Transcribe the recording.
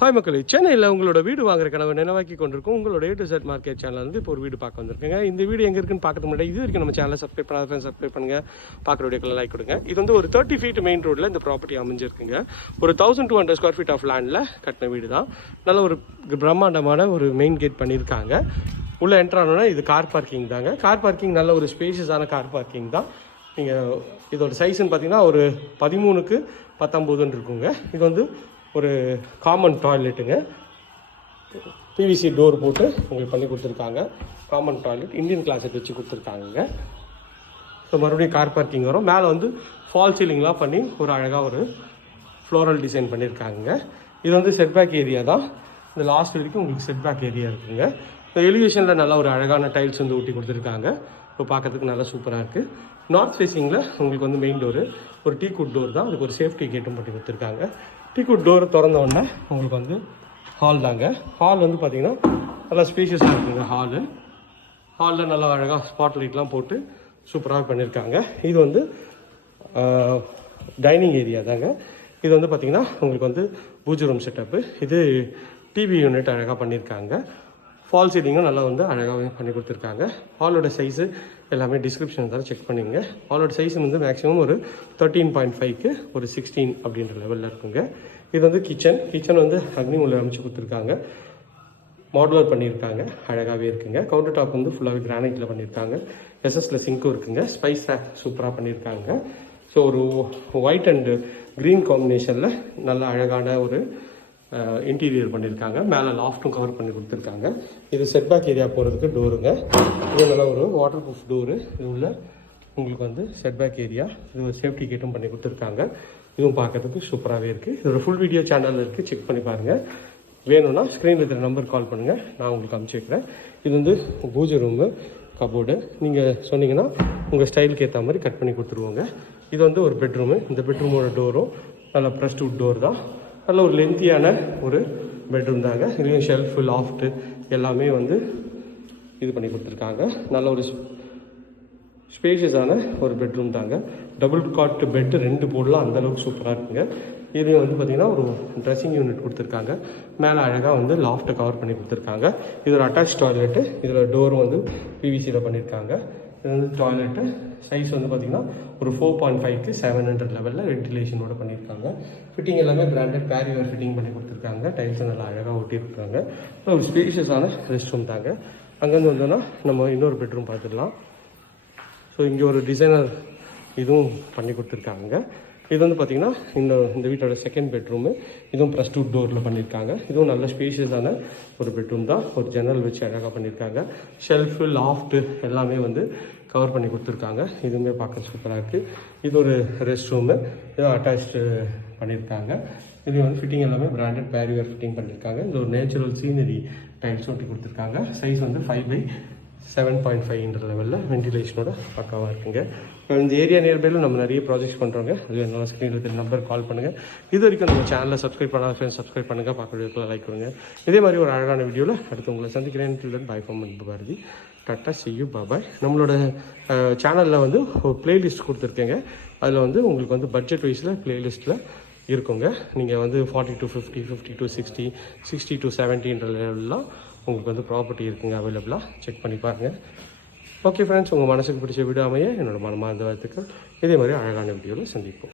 Hi மக்களே, சென்னையில் உங்களோட வீடு வாங்குற கனவை நினைவாக்கி கொண்டிருக்கும் உங்களோட A to Z market channel வந்து இப்போ ஒரு வீடு பார்க்க வந்திருக்கேங்க. இந்த வீடு எங்கே இருக்குன்னு பார்க்கறது முன்னாடி இது வரைக்கும் நம்ம சேனலை சப்ஸ்கிரைப் பண்ணாத சப்ஸ்கிரைப் பண்ணுங்க, பார்க்குற வீடியோக்களை லைக் கொடுங்க. இது வந்து ஒரு 30 feet மெயின் ரோடில் இந்த ப்ராப்பர்ட்டி அமைஞ்சிருக்குங்க. ஒரு 1200 square feet ஆஃப் லேண்டில் கட்டின வீடு தான். நல்ல ஒரு பிரம்மாண்டமான ஒரு மெயின் கேட் பண்ணியிருக்காங்க. உள்ளே என்ட்ரானோன்னா இது கார் பார்க்கிங் தாங்க. கார் பார்க்கிங் நல்ல ஒரு ஸ்பேஷியஸான கார் பார்க்கிங் தான். நீங்கள் இதோட சைஸ்ன்னு பார்த்தீங்கன்னா ஒரு 13x19 இருக்குங்க. இது வந்து ஒரு காமன் டாய்லெட்டுங்க. பிவிசி டோர் போட்டு உங்களுக்கு பண்ணி கொடுத்துருக்காங்க. காமன் டாய்லெட் இந்தியன் கிளாஸுக்கு வச்சு கொடுத்துருக்காங்க. ஸோ மறுபடியும் கார் பார்க்கிங் வரும். மேலே வந்து ஃபால் சீலிங்லாம் பண்ணி ஒரு அழகாக ஒரு ஃப்ளோரல் டிசைன் பண்ணியிருக்காங்க. இது வந்து செட்பேக் ஏரியா தான். இந்த லாஸ்ட் வரைக்கும் உங்களுக்கு செட்பேக் ஏரியா இருக்குங்க. இந்த எலிவேஷனில் நல்லா ஒரு அழகான டைல்ஸ் வந்து ஊட்டி கொடுத்துருக்காங்க. இப்போ பார்க்கறதுக்கு நல்லா சூப்பராக இருக்குது. நார்த் ஃபேஸிங்கில் உங்களுக்கு வந்து மெயின் டோரு ஒரு டீக்குட் டோர் தான். அதுக்கு ஒரு சேஃப்டி கேட்டும் பண்ணி கொடுத்துருக்காங்க. டீக்குட் டோர் திறந்த உடனே உங்களுக்கு வந்து ஹால் தாங்க. ஹால் வந்து பார்த்தீங்கன்னா நல்லா ஸ்பேஷியஸாக இருக்குங்க. ஹாலில் நல்லா அழகாக ஸ்பாட் லைட்லாம் போட்டு சூப்பராக பண்ணியிருக்காங்க. இது வந்து டைனிங் ஏரியா தாங்க. இது வந்து பார்த்திங்கன்னா உங்களுக்கு வந்து பூஜை ரூம் செட்டப்பு. இது டிவி யூனிட் அழகாக பண்ணியிருக்காங்க. ஃபால் சீலிங்கும் நல்லா வந்து அழகாக பண்ணி கொடுத்துருக்காங்க. ஹாலோட சைஸு எல்லாமே டிஸ்கிரிப்ஷன் தான் செக் பண்ணிங்க. ஹாலோட சைஸ் வந்து மேக்ஸிமம் ஒரு 13.5க்கு ஒரு 16 அப்படின்ற லெவலில் இருக்குங்க. இது வந்து கிச்சன் வந்து அக்னி மூலை அமைச்சு கொடுத்துருக்காங்க. மாடுலர் பண்ணியிருக்காங்க, அழகாகவே இருக்குங்க. கவுண்டர் டாப் வந்து ஃபுல்லாகவே கிரானைட்டில் பண்ணியிருக்காங்க. எஸ்எஸ்ல சிங்க்கும் இருக்குங்க. ஸ்பைஸ் ரேக் சூப்பராக பண்ணியிருக்காங்க. ஸோ ஒரு ஒயிட் அண்டு க்ரீன் காம்பினேஷனில் நல்ல அழகான ஒரு இன்டீரியர் பண்ணியிருக்காங்க. மேலே லாஃப்ட்டும் கவர் பண்ணி கொடுத்துருக்காங்க. இது செட்பேக் ஏரியா போகிறதுக்கு டோருங்க. இது நல்லா ஒரு வாட்டர் ப்ரூஃப் டோரு. இது உள்ள உங்களுக்கு வந்து செட்பேக் ஏரியா. இது ஒரு சேஃப்டி கேட்டும் பண்ணி கொடுத்துருக்காங்க. இதுவும் பார்க்கறதுக்கு சூப்பராகவே இருக்குது. இதோட ஃபுல் வீடியோ சேனலில் இருக்குது, செக் பண்ணி பாருங்கள். வேணும்னா ஸ்க்ரீனில் இருக்கிற நம்பர் கால் பண்ணுங்கள், நான் உங்களுக்கு அனுப்பிச்சி வைக்கிறேன். இது வந்து பூஜை ரூமு கபோர்டு. நீங்கள் சொன்னீங்கன்னா உங்கள் ஸ்டைலுக்கு ஏற்ற மாதிரி கட் பண்ணி கொடுத்துருவோங்க. இது வந்து ஒரு பெட்ரூமு. இந்த பெட்ரூமோட டோரும் நல்லா ப்ரெஸ்ட் வுட் டோர் தான். நல்ல ஒரு லென்த்தியான ஒரு பெட்ரூம் தாங்க. இதுலேயும் ஷெல்ஃபு லாஃப்ட்டு எல்லாமே வந்து இது பண்ணி கொடுத்துருக்காங்க. நல்ல ஒரு ஸ்பேஷியஸான ஒரு பெட்ரூம் தாங்க. டபுள் காட் பெட்டு 2 போடலாம், அந்தளவுக்கு சூப்பராக இருக்குங்க. இதுலேயும் வந்து பார்த்திங்கன்னா ஒரு ட்ரெஸ்ஸிங் யூனிட் கொடுத்துருக்காங்க. மேலே அழகாக வந்து லாஃப்ட்டை கவர் பண்ணி கொடுத்துருக்காங்க. இது ஒரு அட்டாச் டாய்லெட்டு. இதில் டோரும் வந்து பிவிசியில் பண்ணியிருக்காங்க. இது வந்து டாய்லெட்டு சைஸ் வந்து பார்த்திங்கன்னா ஒரு 4.5க்கு 700 லெவலில் வென்டிலேஷனோட பண்ணியிருக்காங்க. ஃபிட்டிங் எல்லாமே பிராண்டட் பேரிவேர் ஃபிட்டிங் பண்ணி கொடுத்துருக்காங்க. டைல்ஸை நல்லா அழகாக ஒட்டியிருக்காங்க. ஒரு ஸ்பேஷியஸான ரெஸ்ட் ரூம் தாங்க. அங்கேருந்து வந்தோன்னா நம்ம இன்னொரு பெட்ரூம் பார்த்துடலாம். ஸோ இங்கே ஒரு டிசைனர் இதுவும் பண்ணி கொடுத்துருக்காங்க. இது வந்து பார்த்திங்கன்னா இந்த வீட்டோட செகண்ட் பெட்ரூமு. இதுவும் ப்ளஸ் 2 டோரில் பண்ணியிருக்காங்க. இதுவும் நல்ல ஸ்பேஷியஸான ஒரு பெட்ரூம் தான். ஒரு ஜன்னல் வச்சு அழகாக பண்ணியிருக்காங்க. ஷெல்ஃபு லாஃப்ட்டு எல்லாமே வந்து கவர் பண்ணி கொடுத்துருக்காங்க. இதுவுமே பார்க்க சூப்பராக இருக்குது. இது ஒரு ரெஸ்ட் ரூமு. இதுவும் அட்டாச்சு பண்ணியிருக்காங்க. இது வந்து ஃபிட்டிங் எல்லாமே பிராண்டட் பேரிவேர் ஃபிட்டிங் பண்ணியிருக்காங்க. இது ஒரு நேச்சுரல் சீனரி டைல்ஸ் ஒட்டி கொடுத்துருக்காங்க. சைஸ் வந்து 5/7.5 லெவலில் வென்டிலேஷனோட பக்காவாக இருக்குங்க. இந்த ஏரியா நியர்பையில் நம்ம நிறைய ப்ராஜெக்ட்ஸ் பண்ணுறோங்க. அது என்னால் ஸ்க்ரீனில் இருக்கிற நம்பர் கால் பண்ணுங்கள். இது வரைக்கும் நம்ம சேனலில் சப்ஸ்கிரைப் பண்ணாத ஃப்ரெண்ட்ஸ் சப்ஸ்கிரைப் பண்ணுங்கள், பார்க்க வீடியோக்கெல்லாம் லைக் பண்ணுங்கள். இதே மாதிரி ஒரு அழகான வீடியோவில் அடுத்து உங்களை சந்திக்கிறேன். Bye from Bharathi. Tata, see you, bye bye. நம்மளோட சேனலில் வந்து ஒரு பிளேலிஸ்ட் கொடுத்துருக்கேங்க. அதில் வந்து உங்களுக்கு வந்து பட்ஜெட் வைஸில் பிளேலிஸ்ட்டில் இருக்குங்க. நீங்கள் வந்து 40 to 50, 50 to 60, 60 to 70ன்ற லெவல்லாம் உங்களுக்கு வந்து ப்ராப்பர்ட்டி இருக்குங்க அவைலபிளாக. செக் பண்ணி பாருங்கள். ஓகே ஃப்ரெண்ட்ஸ், உங்கள் மனசுக்கு பிடிச்ச வீடியோ அமைய என்னோடய மனமார்ந்த வாழ்த்துக்கள். இதே மாதிரி அழகான வீடியோவில் சந்திப்போம்.